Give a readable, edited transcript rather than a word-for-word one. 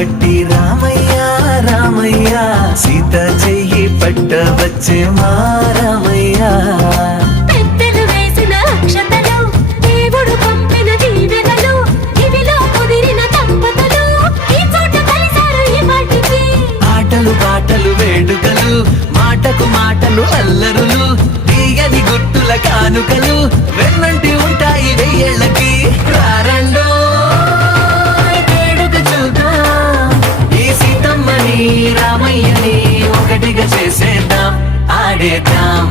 పట్టి రామయ్య రామయ్య సీత చెయ్యి పట్ట వచ్చే మా రామయ్య పెద్దలు వేసిన అక్షతలు దేవుడు పంపిన దీవెనలు ఇవిలో కుదిరిన దంపతులు ఈ చోట కలిసారు ఈ పాటికి ఆటలు పాటలు వేడుకలు మాటకు మాటలు అల్లరులు తీయని గుర్తుల కానుకలు వెన్నంటి ఉంటాయి వెయ్యేళ్ళకి రారండో వేడుక చూద్దాం ఈ సీతమ్మని రామయ్యని ఒకటిగా చేసేద్దాం ఆడేద్దాం